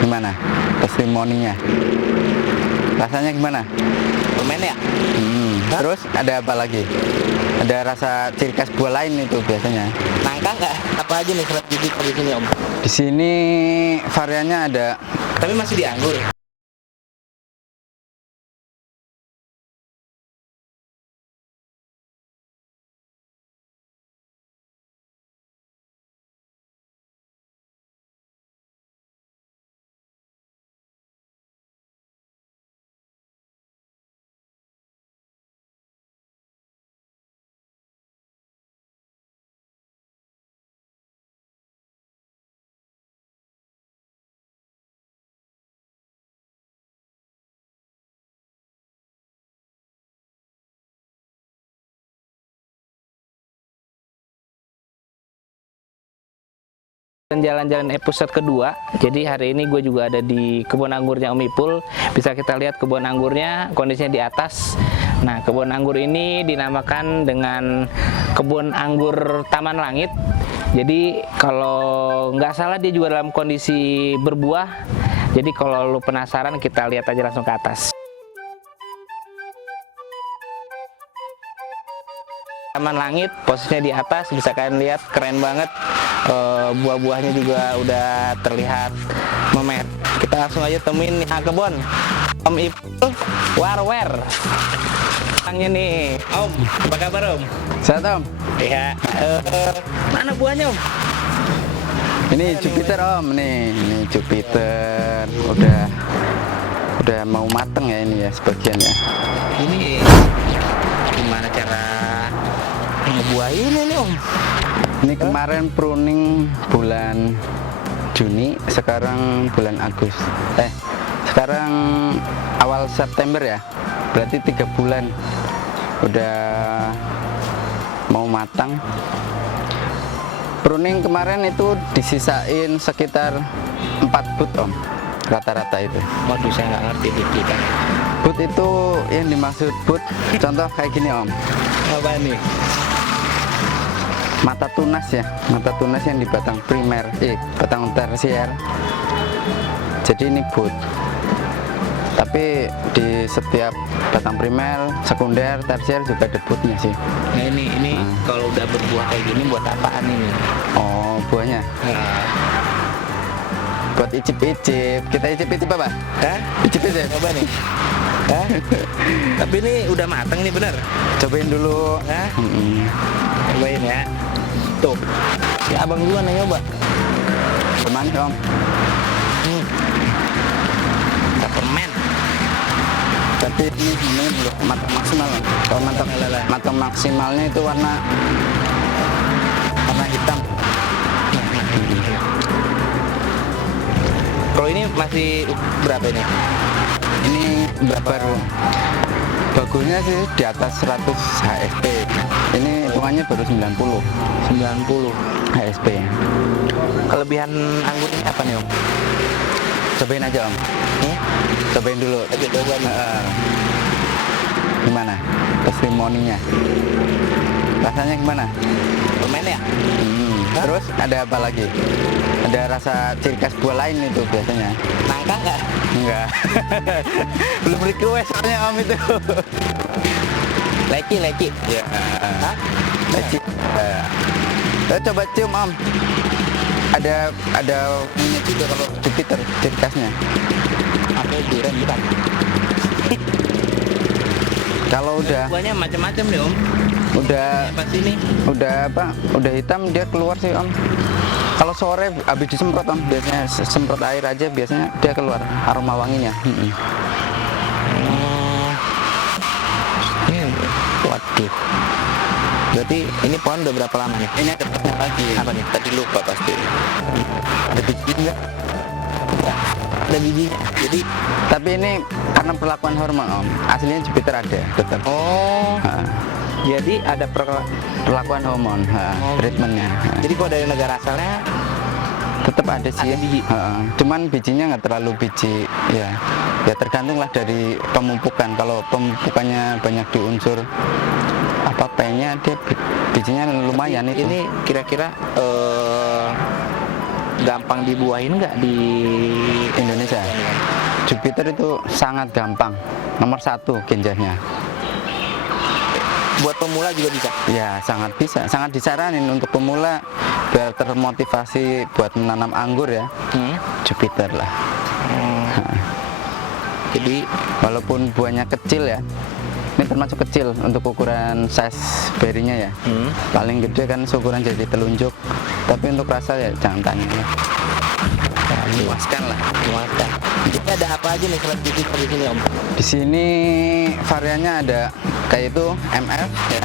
Gimana testimoninya? Rasanya gimana? Permen ya? Terus ada apa lagi? Ada rasa ciri khas buah lain itu biasanya. Nangka nggak? Apa aja nih selain biji di sini Om? Di sini variannya ada. Tapi masih di anggur. Jalan-jalan episode kedua. Jadi hari ini gue juga ada di kebun anggurnya Om Ipul. Bisa kita lihat kebun anggurnya, kondisinya di atas. Nah, kebun anggur ini dinamakan dengan kebun anggur Taman Langit. Jadi kalau nggak salah dia juga dalam kondisi berbuah. Jadi kalau lu penasaran, kita lihat aja langsung ke atas. Taman Langit, posisinya di atas, bisa kalian lihat keren banget. Buah-buahnya juga udah terlihat memer. Kita langsung aja temuin nih kebun Om Ipul Warwer. Orangnya nih, Om, apa kabar Om? Sehat Om? Iya. Mana buahnya Om? Ini Jupiter Om, ini Jupiter. Udah mau mateng ya ini ya sebagian ya. Ini gimana cara ngebuahin ini Om? Ini kemarin pruning bulan Juni, sekarang bulan Agustus. Sekarang awal September ya. Berarti 3 bulan udah mau matang. Pruning kemarin itu disisain sekitar 4 but Om, rata-rata itu. Waduh, saya nggak ngerti dikit kan. But itu yang dimaksud but, contoh kayak gini Om. Apa nih? Mata tunas ya, mata tunas yang di batang primer, batang tersier. Jadi ini but. Tapi di setiap batang primer, sekunder, tersier juga ada butnya sih. Nah ini kalau udah berbuah kayak gini buat apaan ini? Oh, buahnya. Nah. Buat icip-icip. Kita icip-icip apa? Hah? Icip-icip. Coba nih. Hah? Tapi ini udah matang nih bener. Cobain dulu. Hah? Cobain ya. Tuh. Si abang duluan yang nyoba. Gimana Om? Permen. Tapi ini belum matang maksimal. Kalau matang maksimalnya itu warna hitam. Kalau ini masih berapa ini? Ini baru bagusnya sih di atas 100 HSP. Ini hitungannya baru 90 HSP. Kelebihan anggur ini apa nih Om? Cobain aja Om. Cobain dulu. Coba nih. Gimana testimoninya? Rasanya gimana? Permen ya? Terus ada apa lagi? Ada rasa ciri khas buah lain itu biasanya. Nangka nggak? Enggak. Belum request soalnya Om itu. Leki. Ya. Leci. Coba cium Om. Ada ini juga kalau Jupiter ciri khasnya. Apa durian bukan? Kalau udah Buahnya macam-macam nih Om. Apa sih ini? Udah hitam dia keluar sih Om. Kalau sore habis disemprot Om, biasanya semprot air aja biasanya dia keluar aroma wanginya. Waduh. Berarti ini pohon udah berapa lama nih? Ini ada pohon lagi. Apa nih? Tadi lupa pasti. Ada biji enggak? Ada bijinya. Jadi tapi ini karena perlakuan hormon Om. Aslinya Jupiter ada tetap. Oh. Jadi ada Perlakuan hormon, treatmentnya. Jadi kalau dari negara asalnya Tetap ada sih. ada biji. Cuman bijinya nggak terlalu biji ya. Ya tergantung lah dari pemupukan. Kalau pemupukannya banyak di unsur apa P-nya, dia bijinya lumayan. Tapi itu. ini kira-kira gampang dibuahin nggak di Indonesia Jupiter itu sangat gampang, nomor 1 genjahnya. Buat pemula juga bisa. Ya sangat bisa, sangat disaranin untuk pemula biar termotivasi buat menanam anggur ya. Jupiter lah. Jadi Walaupun buahnya kecil ya, ini termasuk kecil untuk ukuran size berinya ya. Paling gede kan ukuran jadi telunjuk, tapi untuk rasa ya jangan tanya lah. Memuaskan lah, memuaskan. Jadi ada apa aja nih selain Jupiter di sini Om? Di sini variannya ada kayak itu MF ya.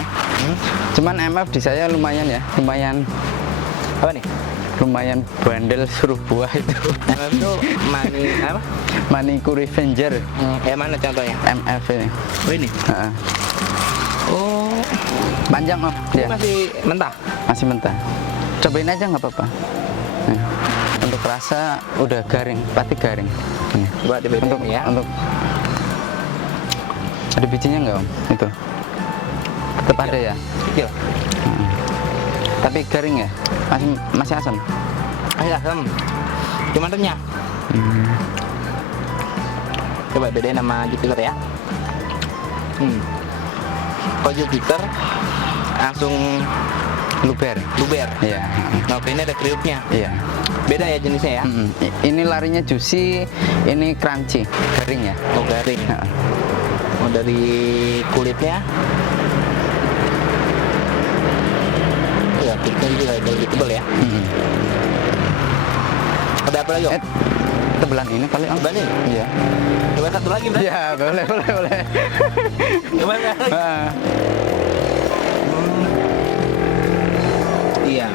Cuman MF di saya lumayan ya, Apa nih? lumayan bandel suruh buah itu. MF itu mani apa? Maniku Revenger Mana contohnya? MF ini. Oh ini. Heeh. Oh, Panjang Om, ini dia masih mentah. masih mentah. Cobain aja nggak apa-apa. Nih, untuk rasa udah garing, pasti garing. Nih. Coba dibedain Untuk ya. untuk ada bijinya nggak Om? Itu tetap ada ya, Kecil. tapi garing ya, masih asam. Masih asam. Cuma renyah. Coba bedain sama Jupiter ya. Kalau Jupiter langsung Luber. luber. Iya. Nah, ini ada kriuknya. Iya. Beda ya jenisnya ya. Ini larinya juicy, ini crunchy, garing ya. Oh, garing. Heeh. Oh, dari kulitnya. Ya, kulitnya juga lebih tebal ya. Ada apa lagi Om? Tebelan ini kali Om. Tebelan ini? Iya. Coba satu lagi berarti. Iya, boleh. Coba lagi. Ah. Iya.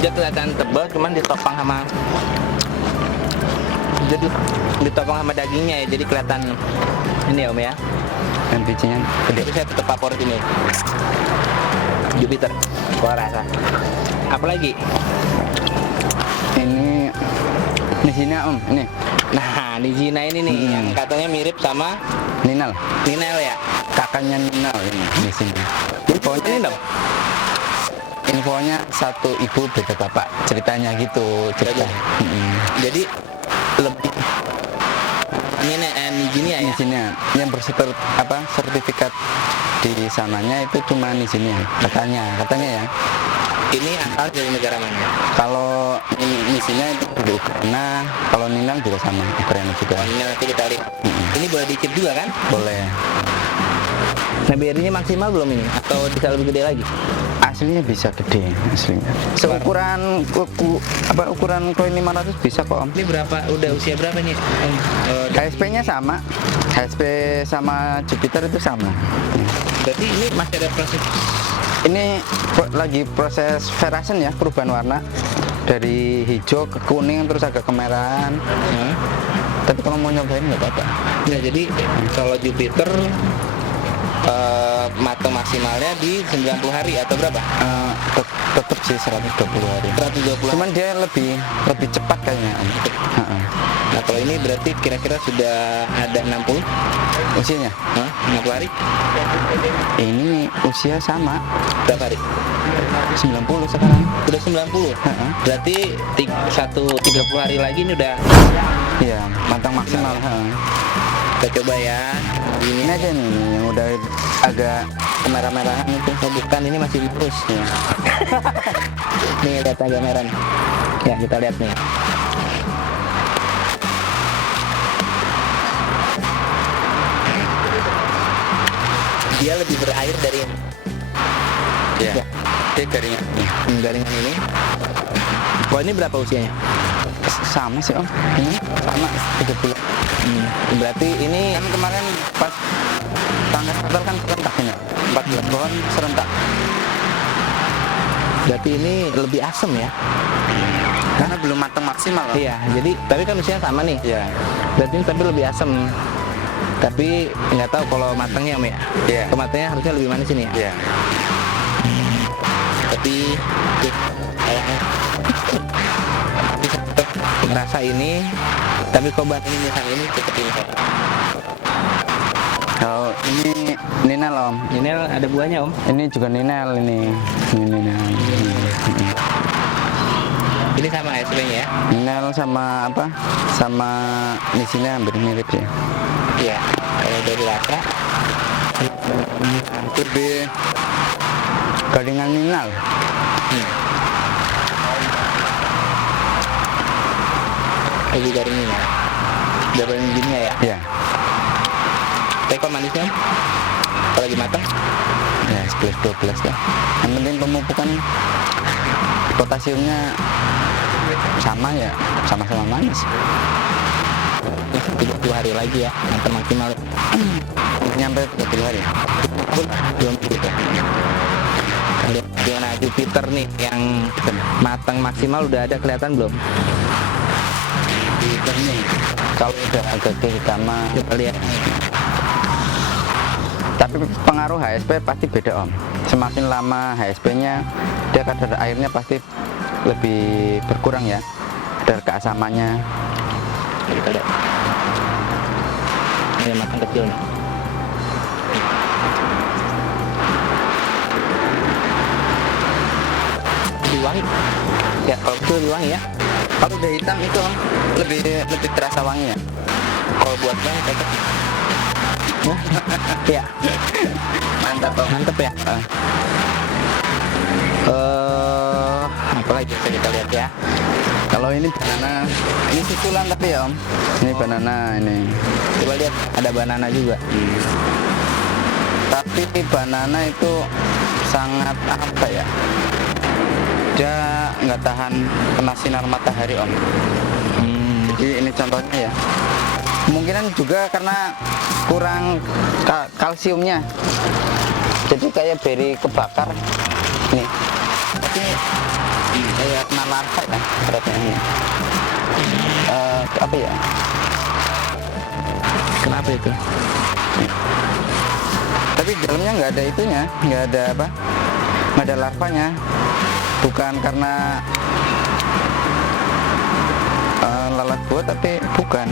Dia kelihatan tebal, cuman ditopang sama jadi ditopang sama dagingnya ya, jadi kelihatan ini ya Om ya. Dan bijinya gede. Tapi saya tetap favorit ini Jupiter. Gua rasa. Apalagi? Ini di sini Om, ini Nah, Nizina ini nih yang katanya mirip sama Ninal, Ninel ya. kakaknya Ninal ini di sini. Ini dong. Infonya satu ibu beda bapak, ceritanya gitu cerita. Jadi lebih ini Nizina ya. Di sini yang sertifikat di sananya itu cuma di sini katanya ya. Ini asal dari negara mana? Kalau ini sini itu dari Ukraina, kalau Ninal juga sama Ukraina juga. Ini nanti kita lihat. Ini boleh dicip juga kan? Boleh. Nah, berinya maksimal belum ini? Atau bisa lebih gede lagi? Aslinya bisa gede, aslinya. Seukuran ukuran koin 500 bisa kok Om. Ini berapa? Udah usia berapa nih Om? HSP-nya sama. HSP sama Jupiter itu sama. Berarti ini masih ada proses. Ini lagi proses verasen ya, perubahan warna dari hijau ke kuning terus agak kemerahan. Tapi kalau mau nyobain nggak apa-apa. Nah, jadi kalau Jupiter matang maksimalnya di 90 hari atau berapa? Tetap sih 120 hari. 120 hari. Cuman dia lebih cepat kayaknya Om. Nah, kalau ini berarti kira-kira sudah ada 60 Usianya? 60 hari? Ini usia sama. Berapa hari? 90 sekarang. Udah 90. Berarti 30 hari lagi ini udah. Iya, matang maksimal. Kita coba ya. Ini aja nih yang udah agak kemerah-merahan itu. Oh, bukan, ini masih lurus ya. Nih, lihat agak merah nih. Ya, kita lihat nih. Dia lebih berair dari ini. Iya. Dia garingan. Garingan ini. Wah, ini berapa usianya? Sama sih Om. Ini sama 30. Berarti ini Kan kemarin pas tanggal Natal kan serentak ini. 14 pohon serentak. berarti ini lebih asem ya. Karena belum matang maksimal. Iya, jadi tapi kan usianya sama nih. Iya. Berarti ini tapi lebih asem. Tapi nggak tahu kalau matangnya Om ya. Iya. Matangnya harusnya lebih manis ini ya. Iya. Tapi merasa ini, tapi kobat ini misalnya ini cukup ini. Kalau ini Ninal Om. Ini ada buahnya Om. Ini juga Ninal ini. Ini Ninal. Ini sama HSP-nya ya? Nel sama apa? Sama misinya hampir mirip ya. Iya. Kalau dari rasa Lebih garingan minal. lebih garing ini ya. Daripada gini ya. Ya, Tapi kok manisnya? Kalau lagi matang? ya 11-12 lah. Yang penting pemupukan potasiumnya sama ya, sama-sama manis. 30 hari lagi ya, matang maksimal. Nyampe 20 hari. Belum gitu. Lihat gimana Jupiter nih yang matang maksimal udah ada kelihatan belum? Ini kalau udah agak kehitaman, Coba lihat. tapi pengaruh HSP pasti beda om. Semakin lama HSP-nya, dia kadar airnya pasti lebih berkurang ya, kadar keasamannya. Kita lihat. Ini matang kecil nih. Lebih wangi. Ya kalau itu lebih wangi ya. Kalau udah hitam itu om, lebih terasa wangi ya. Kalau buat banget cocok. Ya, Mantap om. mantep ya. Apa lagi bisa kita lihat ya? Kalau ini banana, ini susulan tapi ya om. Ini banana ini. Coba lihat, ada banana juga. Tapi banana itu sangat apa ya? Dia nggak tahan kena sinar matahari om. Jadi ini contohnya ya. Kemungkinan juga karena kurang kalsiumnya. Jadi kayak beri kebakar nih. Tapi kayak kena larva ya beratnya ini. Apa ya? Kenapa itu? Tapi di dalamnya nggak ada itunya, nggak ada apa? Nggak ada larvanya. Bukan karena lalat buat, tapi bukan.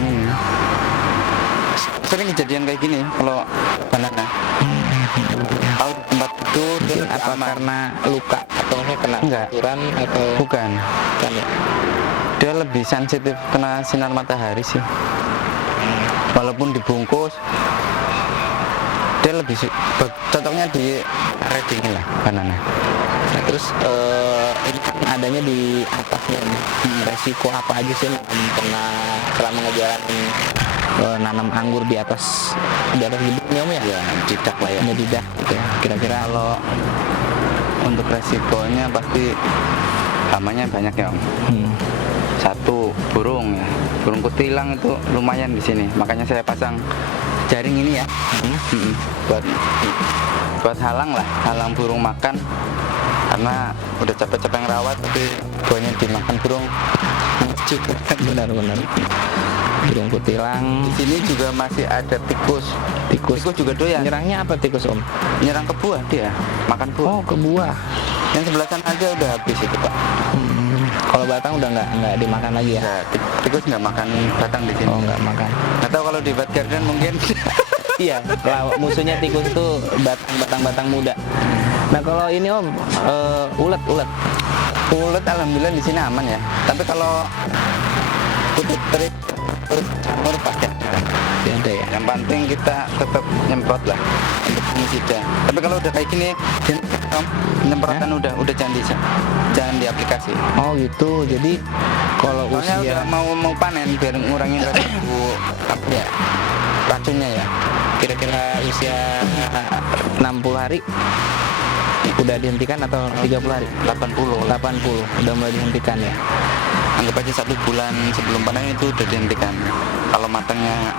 Sering kejadian kayak gini kalau banana. Kalau di tempat itu dia Apa aman. karena luka atau kena Enggak. kotoran atau Bukan. kan ya? Dia lebih sensitif kena sinar matahari sih. Walaupun dibungkus, dia lebih cocoknya di reading lah banana. Nah, terus ini kan adanya di atasnya nih. Resiko apa aja sih yang kena selama ngejalanin nanam anggur di atas gedungnya om ya? Ya, tidak lah ya. Ngedidak gitu ya. Kira-kira Kalau untuk resikonya pasti hamanya banyak ya om. Satu, burung ya, burung kutilang itu lumayan di sini, makanya saya pasang jaring ini ya. buat halang lah, halang burung makan, karena udah capek-capek ngerawat tapi buahnya dimakan burung. benar-benar burung kutilang. Di sini juga masih ada tikus Tikus juga doyan. nyerangnya apa tikus om? Nyerang ke buah, dia makan buah. Oh, ke buah. Yang sebelah sana aja udah habis itu pak. Kalau batang udah nggak dimakan lagi ya? Nah, tikus nggak makan batang di sini. Oh, nggak makan. Nggak tahu kalau di Bad Garden mungkin. Iya, musuhnya tikus itu batang-batang muda. Nah kalau ini om, ulet. Ulet alhamdulillah di sini aman ya. Tapi kalau kutub terik, jamur pakai. Ada ya. Yang penting kita tetap nyemprot lah untuk fungisida. Tapi kalau udah kayak gini, penyemprotan udah jangan di aplikasi. Oh gitu. Jadi kalau Soalnya usia udah mau panen biar ngurangin resiko apa ya racunnya ya. kira-kira usia 60 hari udah dihentikan atau 30 hari? 80. 80 udah mulai dihentikan ya. Anggap aja 1 bulan sebelum panen itu udah dihentikan. Kalau matangnya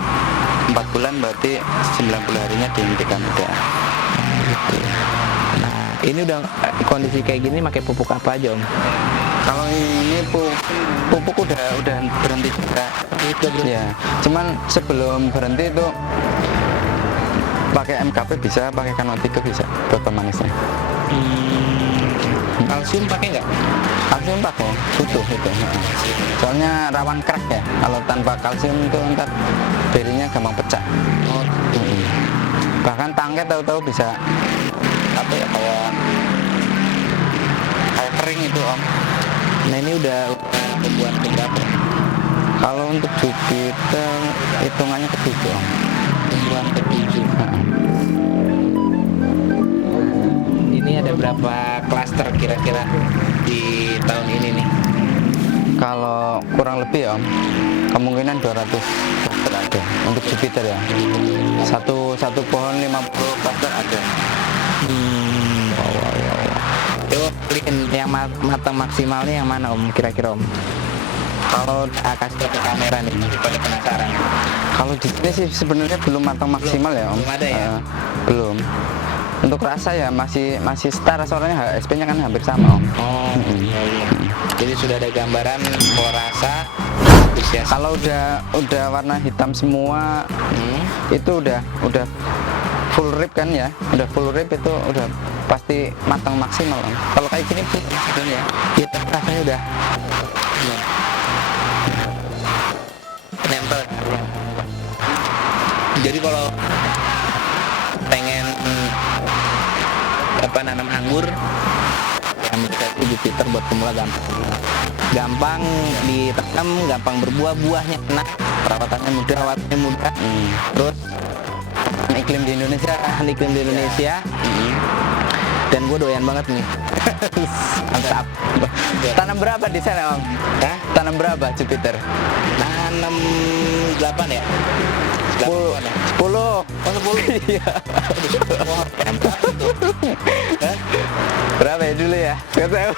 4 bulan berarti 90 harinya dihentikan udah. Gitu. Nah ini udah kondisi kayak gini pakai pupuk apa aja om? Kalau ini pupuk udah berhenti juga. Ya, cuman sebelum berhenti itu pakai MKP bisa, pakai Kano 3 bisa buat pemanisnya. Kalsium pakai nggak? Kalsium pakai, butuh itu. Soalnya rawan crack ya. Kalau tanpa kalsium itu ntar berinya gampang pecah. Oh, Bahkan tangkai tahu-tahu bisa apa ya kayak kering itu om. Nah ini udah buat keberapa? Kalau untuk Jupiter hitungannya ketujuh Om. Buat ketujuh. Ini ada berapa klaster kira-kira di tahun ini nih? Kalau kurang lebih Om, kemungkinan 200 cluster ada untuk Jupiter ya. Satu pohon 50 cluster ada. Coba pilihin yang matang maksimalnya yang mana Om kira-kira Om? Kalau kasih ke kamera nih, pada penasaran. Kalau di sini sih sebenarnya belum matang maksimal ya Om. Belum ada ya? Belum. Untuk rasa ya masih setara, soalnya HSP-nya kan hampir sama Om. Oh, iya. Jadi sudah ada gambaran kalau rasa ya. Kalau udah warna hitam semua, itu udah full rip kan ya, udah full rip itu udah pasti matang maksimal Om. Kalau kayak gini pun sebenarnya Kita rasanya udah nempel. Jadi kalau pengen nanam anggur, yang Jupiter buat pemula gampang ditanam, gampang berbuah, buahnya enak, perawatannya mudah, terus iklim di Indonesia. Dan gue doyan banget nih. Mantap. Tanam berapa di sana Om? Hah? Tanam berapa Jupiter? Nanam 8 ya? 10. Oh 10. Iya. Wah, mantap tuh. Hah? Berapa ya dulu ya? Gak tahu.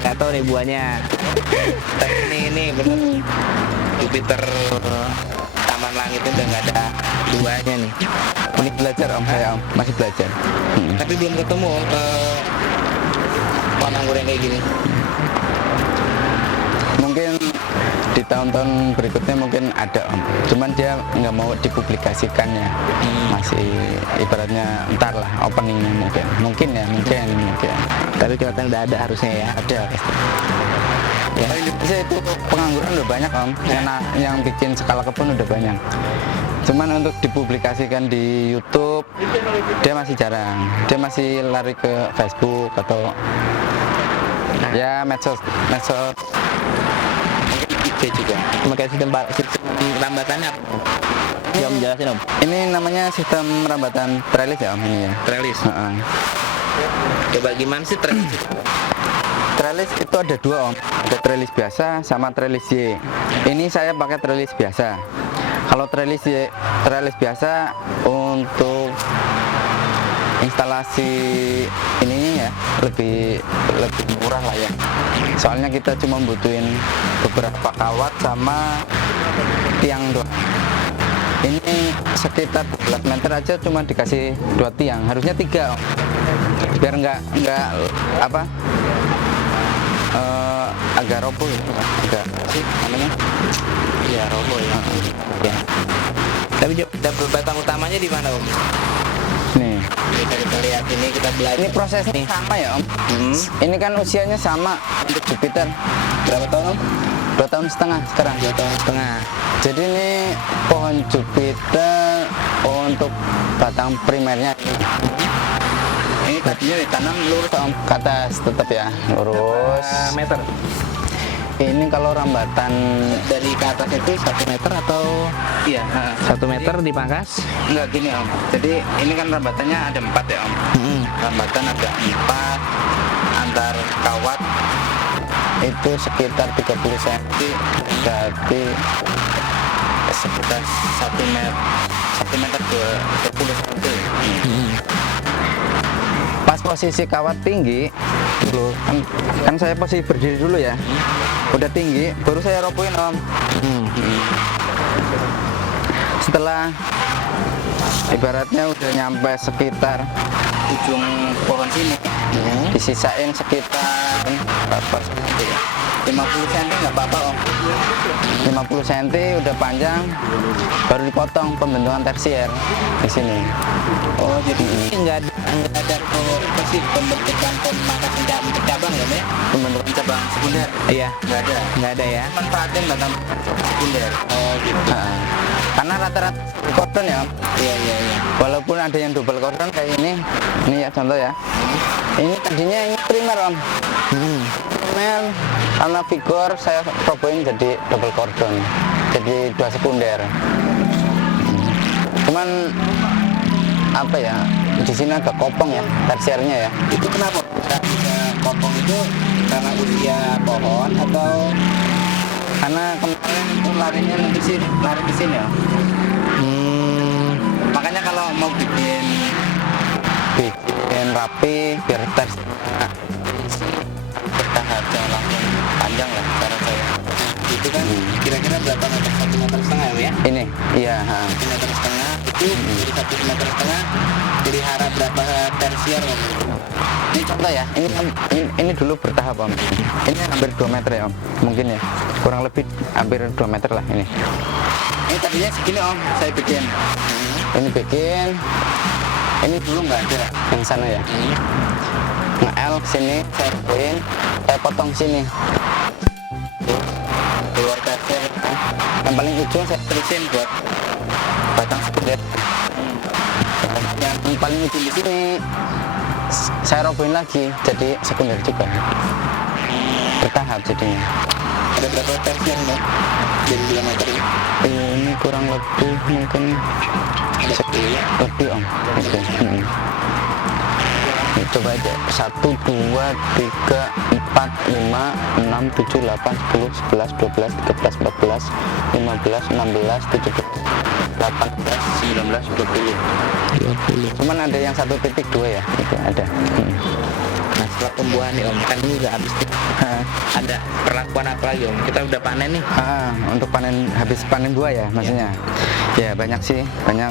Gak tahu nih buahnya. Tapi ini bener Jupiter Taman Langit udah nggak ada buahnya nih. Ini belajar Om, saya Om, masih belajar. Tapi belum ketemu pohon anggur yang kayak gini. Mungkin di tahun-tahun berikutnya mungkin ada Om, cuman dia nggak mau dipublikasikannya. Masih ibaratnya ntar lah openingnya mungkin ya. Tapi kelihatan udah ada harusnya ya. Ada pasti. Ya, Indonesia itu pengangguran udah banyak Om, yang bikin skala kebun udah banyak. Cuman untuk dipublikasikan di YouTube dia masih jarang. Dia masih lari ke Facebook atau ya medsos. Mungkin IG juga. Pakai sistem rambatannya apa? Ya Om jelasin Om. Ini namanya sistem rambatan trellis ya Om ini ya. Trellis. Coba gimana sih trellis? Trellis itu ada dua Om, ada trellis biasa sama trellis Y. Ini saya pakai trellis biasa. Kalau trellis biasa untuk instalasi ininya ya lebih murah lah ya. Soalnya kita cuma butuhin beberapa kawat sama tiang doang. Ini sekitar 12 meter aja cuma dikasih 2 tiang, harusnya 3 Om. Biar nggak apa agak roboh ya, agak sih namanya Iya roboh ya. Ya. Tapi batang utamanya di mana Om? nih. Kita lihat ini, kita belajar. Ini prosesnya sama ya Om. Ini kan usianya sama untuk Jupiter. Berapa tahun Om? 2,5 tahun sekarang. 2,5 tahun. Jadi ini pohon Jupiter untuk batang primernya. Ini tadinya ditanam lurus Om, ke atas tetap ya, lurus. Meter. Ini kalau rambatan Dari ke atas itu 1 meter atau? iya, 1 meter dipangkas? enggak gini Om. Jadi ini kan rambatannya ada 4 ya Om. Rambatan ada 4 antar kawat itu sekitar 30 cm, berarti sekitar 1 meter 20 cm. Pas posisi kawat tinggi dulu kan saya posisi berdiri dulu ya, udah tinggi baru saya robohin Om. Setelah ibaratnya udah nyampe sekitar ujung pohon sini, disisain sekitar berapa cm ya? 50 cm nggak apa-apa Om. 50 cm udah panjang baru dipotong pembentukan tersier di sini. Oh jadi nggak ada pembentukan cabang ya Mbak? Pembentukan cabang sekunder Iya. nggak ada ya. manfaatin batang sekunder. Oh gitu. Karena rata-rata kordon ya Om. Iya. Walaupun ada yang double kordon kayak ini ya contoh ya. Ini tadinya ini primer Om. primer karena vigor saya cobain jadi double cordon, jadi 2 sekunder. Cuman apa ya, di sini agak kopong ya tersiernya ya. Itu kenapa bisa kopong itu karena usia pohon atau Karena kemarin itu larinya nanti sini, lari ke sini ya. Makanya kalau mau bikin rapi biar teks bertahap, jangan langsung panjang lah cara saya. itu kan kira-kira berapa meter, 1,5 meter ya? Ini iya, 1,5 meter itu dari 1,5 meter dipelihara berapa tersier Om? ini contoh ya, ini dulu bertahap Om. Ini hampir 2 meter ya Om, mungkin ya, kurang lebih hampir 2 meter lah ini. Ini tadinya segini Om, saya bikin. Ini bikin, ini dulu nggak ada yang sana ya. Nge-L sini, saya bikin, saya potong sini. Keluar tersier, yang paling ujung saya terusin buat batang sekunder. Yang paling ujung di sini saya robohin lagi jadi sekunder juga, bertahap jadinya. Ada berapa tersier Om? Dari 2 meter ini? Ini kurang lebih mungkin lebih Om. Oke. Coba aja 1, 2, 3, 4, 5, 6, 7, 8, 10, 11, 12, 13, 14, 15, 16, 17, 18, 19, 20. Cuman ada yang 1,2 ya, itu ada. Nah setelah pembuahan nih Om, kan ini udah habis nih. Ada perlakuan apa lagi Om? Kita udah panen nih. Untuk panen, habis panen buah ya maksudnya. Ya banyak sih, banyak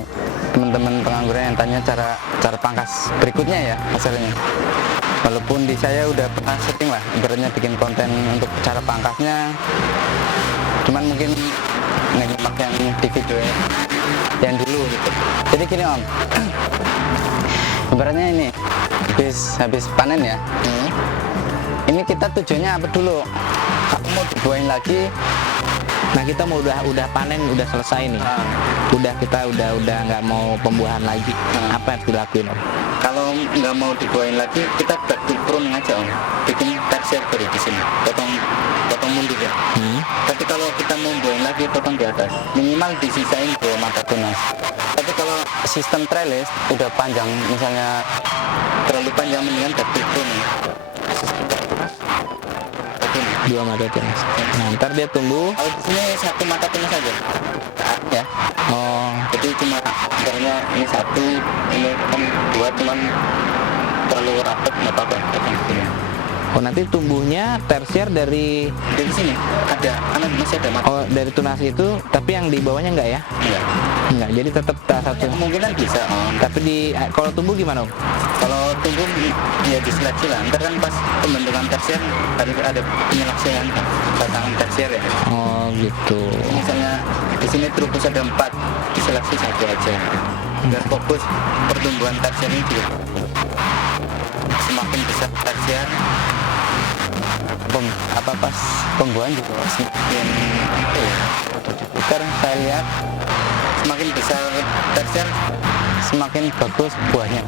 teman-teman pengangguran yang tanya cara pangkas berikutnya ya hasilnya. Walaupun di saya udah pernah setting lah, ibaratnya bikin konten untuk cara pangkasnya. Cuman mungkin nyimak yang di video yang dulu gitu. Jadi gini Om, ibaratnya ini habis panen ya. Ini kita tujuannya apa dulu? Kalau mau dibuahin lagi, Nah kita mau udah panen, udah selesai nih. Kita udah nggak mau pembuahan lagi. Apa yang dilakuin Om? kalau nggak mau dibuahin lagi, kita back pruning aja Om. Bikin tersier baru di sini, potong mundur ya. Tapi kalau kita mau buahin lagi, potong di atas. Minimal disisain 2 mata tunas. Tapi kalau sistem trellis udah panjang, misalnya terlalu panjang, mendingan back pruning. 2 mata tunas. Nah ntar dia tumbuh. Kalau di sini 1 mata tunas saja. Ya. Oh, Jadi cuma sebenarnya ini 1, ini kan 2, cuman terlalu rapat nggak apa-apa. oh nanti tumbuhnya tersier dari Sini ada, karena masih ada mata. dari tunas itu, tapi yang di bawahnya enggak ya? Enggak. Jadi tetap satu. Kemungkinan bisa Om. Tapi kalau tumbuh gimana Om? Kalau tumbuh ya diseleksi lah. Ntar kan pas pembentukan tersier tadi ada penyeleksian batang tersier ya. Oh gitu. Misalnya di sini trubus ada 4, diseleksi 1 aja. Dan fokus pertumbuhan tersier ini juga. Semakin besar tersier, pas pembuahan juga semakin saya lihat semakin besar tersier semakin bagus buahnya.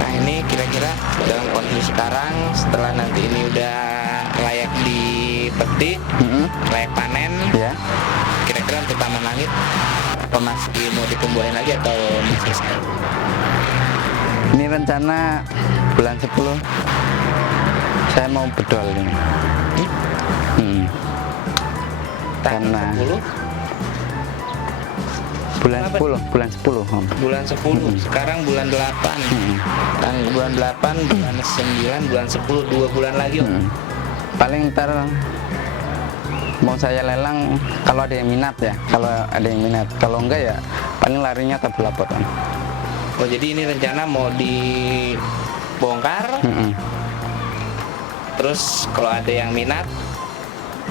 Nah ini kira-kira dalam kondisi sekarang, setelah nanti ini udah layak dipetik, layak panen, Ya. kira-kira untuk taman langit apa masih mau dipembuahin lagi atau selesai? Ini rencana bulan 10 saya mau bedol ini. Karena 10? bulan 10 Om. Bulan 10, sekarang bulan 8. Kan bulan 8, bulan 9, bulan 10, 2 bulan lagi Om. Paling ntar mau saya lelang kalau ada yang minat ya, kalau enggak ya paling larinya tabel lapor Om. Oh jadi ini rencana mau dibongkar, terus kalau ada yang minat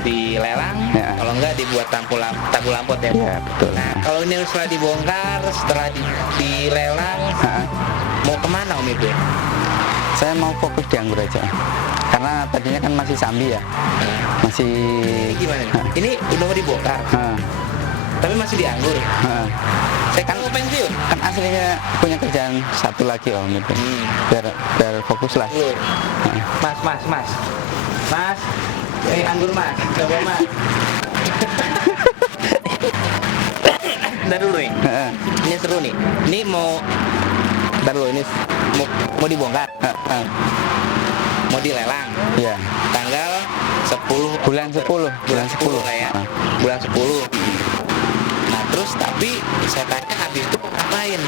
dilelang, Ya. kalau enggak dibuat tabul lampot ya. Ya betul. Nah kalau ini setelah dibongkar, setelah dilelang, mau kemana Om Ibu? Saya mau fokus di anggur aja, karena tadinya kan masih sambi ya, masih. Ini gimana nih? Ini udah mau dibongkar. Tapi masih di anggur. Heeh. Saya kan mau pensiun. Kan aslinya punya kerjaan satu lagi om itu. Biar fokus lah. Lu. Mas. Anggur mas, coba mas. Ntar dulu nih. Heeh. Ini seru nih. Ini mau, ntar dulu, ini mau dibongkar, Heeh. mau dilelang. Iya. Tanggal 10 Bulan 10. bulan 10 lah ya. Heeh. Bulan 10. Nah terus tapi saya tanya habis itu ngapain?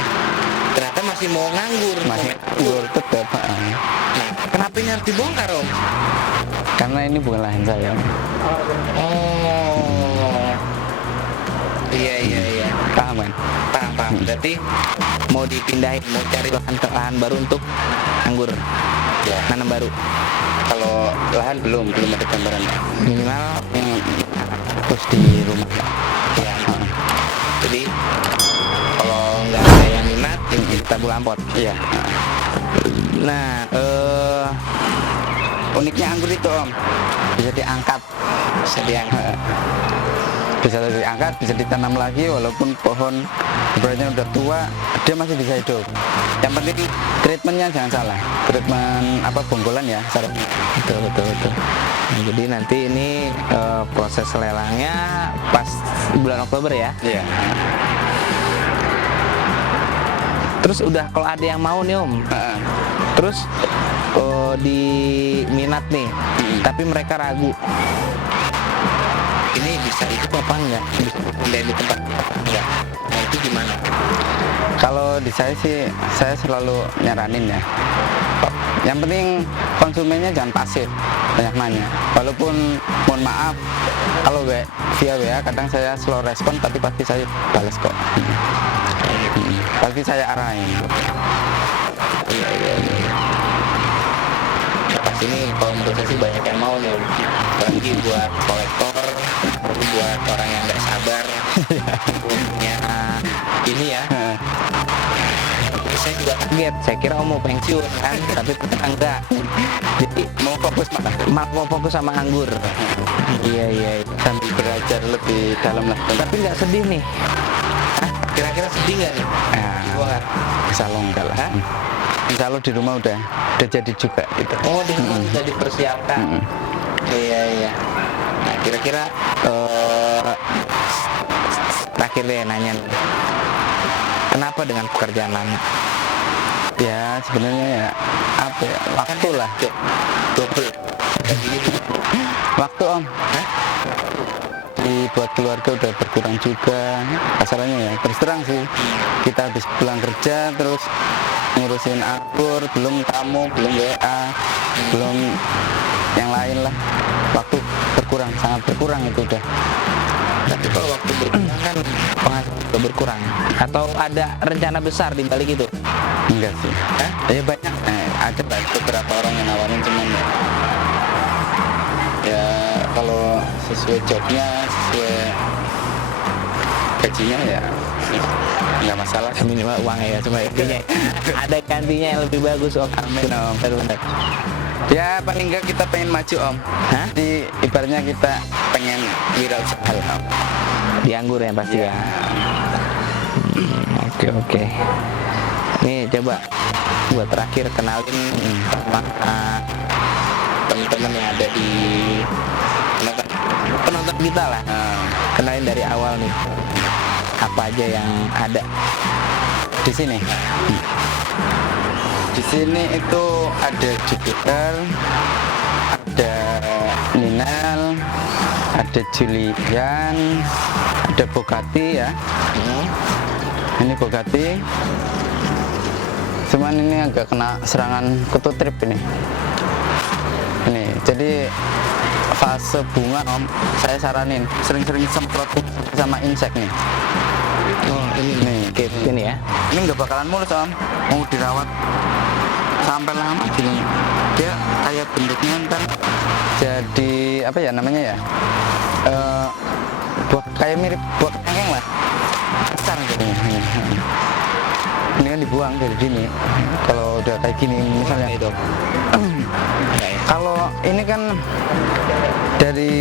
Ternyata masih mau nganggur. Masih mau nganggur tetap. Heeh. Nah, kenapa ini harus dibongkar om? Karena ini bukan lahan saya. Om. Oh, iya. Paham kan? Paham. Berarti mau dipindahin, mau cari lahan baru untuk anggur, Ya. nanam baru. Kalau lahan belum ada gambaran. Minimal Yang terus di rumah. ya. Jadi kalau nggak ada yang minat, kita bulampot. Iya. Nah, Uniknya anggur itu om bisa diangkat. bisa diangkat. Bisa diangkat, bisa ditanam lagi walaupun pohon ibaratnya udah tua, dia masih bisa hidup. Yang penting treatmentnya jangan salah. Treatment apa bonggolan ya, sarannya. Betul. Nah, jadi nanti ini proses lelangnya pas bulan Oktober ya. Iya. Terus udah kalau ada yang mau nih om, Heeh. terus di minat nih, tapi mereka ragu. Ini bisa itu apa enggak? Bisa pindah di tempat apa enggak? Nah itu gimana? Kalau di saya sih, saya selalu nyaranin ya. Yang penting konsumennya jangan pasif, banyak nanya. Walaupun mohon maaf, kalau via WA kadang saya slow respon, tapi pasti saya balas kok. Pasti saya arahin. Iya. Pas ini kalau menurut saya sih banyak yang mau nih, apalagi buat kolektor, buat orang yang nggak sabar punya ini ya. Saya juga kaget, saya kira om mau pensiun kan, tapi ternyata enggak. Jadi Mau fokus malah mau fokus sama anggur. Iya. sambil belajar lebih dalam lah. Tapi nggak sedih nih. Hah? Kira-kira sedih nggak nih? Nah, insya Allah enggak lah. Insya Allah di rumah udah jadi juga gitu. Oh, di rumah sudah dipersiapkan. Iya. Nah, kira-kira terakhir deh nanya nih. Kenapa dengan pekerjaan lama? Ya sebenarnya ya apa ya, waktu lah. Double. Waktu om. Buat keluarga udah berkurang juga pasarannya ya. Terus terang sih, kita habis pulang kerja terus ngurusin anggur, belum tamu, belum WA, belum yang lain lah. Waktu berkurang, sangat berkurang itu udah. Tapi kalau waktu berkurang kan penghasilan juga berkurang. Atau ada rencana besar di balik itu? Enggak sih. Ya banyak. Ada lah beberapa orang yang nawarin, cuman ya kalau sesuai jobnya, sesuai gajinya ya nggak masalah. Minimal uangnya ya, cuma intinya ada gantinya yang lebih bagus om. Amin om. Benar. Ya paling enggak kita pengen maju om. Hah? Di ibaratnya kita pengen wirausaha lah om. Di anggur ya pasti ya. Oke. Nih coba buat terakhir kenalin sama teman-teman yang ada di penonton kita lah. Kenalin dari awal nih. Apa aja yang ada Di sini. Di sini itu ada Jupiter, ada Ninal, ada Julian, ada Bugatti ya. Ini Bugatti. Cuman ini agak kena serangan kutu trip ini. Ini jadi fase bunga om, saya saranin sering-sering semprot sama insek nih. Oh ini Nih, ini ya. ini nggak bakalan mulus om, mau dirawat sampai lama gini. Dia kayak bentuknya ntar jadi apa ya namanya ya? Kayak mirip buah kangkeng lah. Besar gitu. Ini kan dibuang dari sini. Kalau udah kayak gini misalnya itu. Kalau ini kan dari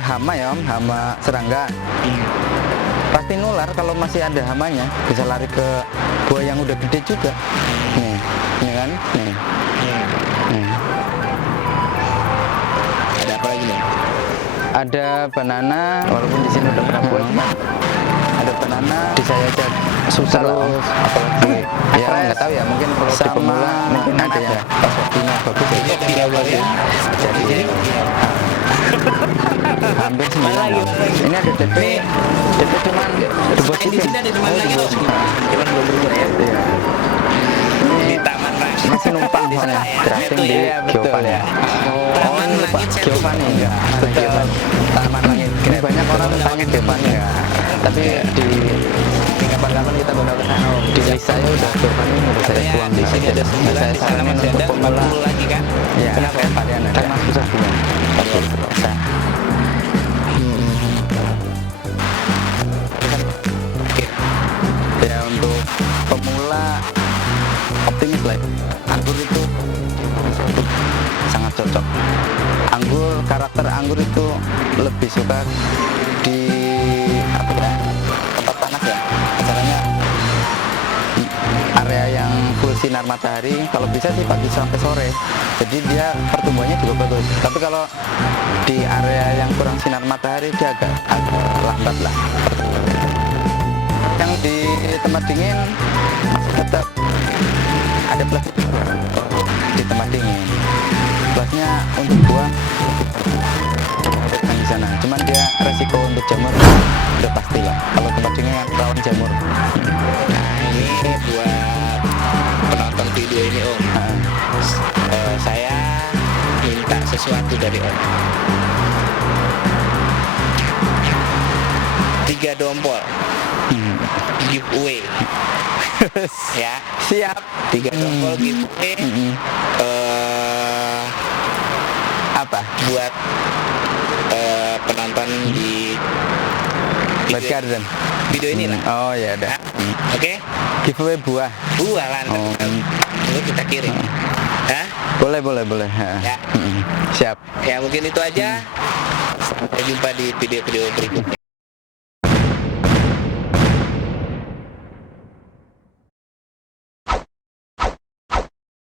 hama ya om, hama serangga. pasti nular kalau masih ada hamanya, bisa lari ke buah yang udah gede juga. Nih, ini kan, nih. Ada apa lagi nih? Ada banana, walaupun di sini udah pernah buah, cuma ada banana di saya aja susah lah, Om. Apalagi ya nggak tahu ya, mungkin kalau di pemula mungkin ada ya pas waktunya bagus ya. Tidak boleh ya. Jadi hampir 9 lagi? Ini ada DP cuman Di sini ada teman lagi loh. Cuman belum berubah ya. Iya. Di Taman Langit. Masih numpang soalnya drafting Itu di ya, betul Giovanni. ya. Taman lupa Langit saya Giovanni lupa. enggak? Betul. Taman Langit. Ini banyak orang tanya Giovanni ya. Tapi di Kapan-kapan kita bakal ke sana. Om. di list saya udah Giovanni udah saya Katanya buang. di sini ada 9, Saya di sana saranin masih untuk ada pemula. 40 lagi kan? Ya, Kenapa ya? varian ada. Kan susah buang. Bisa. Ya untuk pemula optimis lah. Anggur itu sangat cocok. Karakter anggur itu lebih suka di apa ya, tempat panas ya. Caranya area yang full sinar matahari, kalau bisa sih pagi sampai sore. Jadi dia pertumbuhannya juga bagus. Tapi kalau di area yang kurang sinar matahari dia agak lambat lah. Yang di tempat dingin masih tetap ada plus di tempat dingin. Plusnya untuk buah di sana. Cuman dia resiko untuk jamur udah pasti lah. Kalau tempat dingin kan rawan jamur. Nah, ini buat penonton video ini Om. Saya minta sesuatu dari Om. 3 dompol giveaway. Ya, Siap. 3 dompol giveaway. Apa? Buat penonton di Buat garden. video ini lah. Oh ya udah. Oke? Giveaway buah. Buah lah. Oh. Lalu kita kirim. Hah? Boleh. Ya. Siap. Ya mungkin itu aja. Sampai jumpa di video-video berikutnya.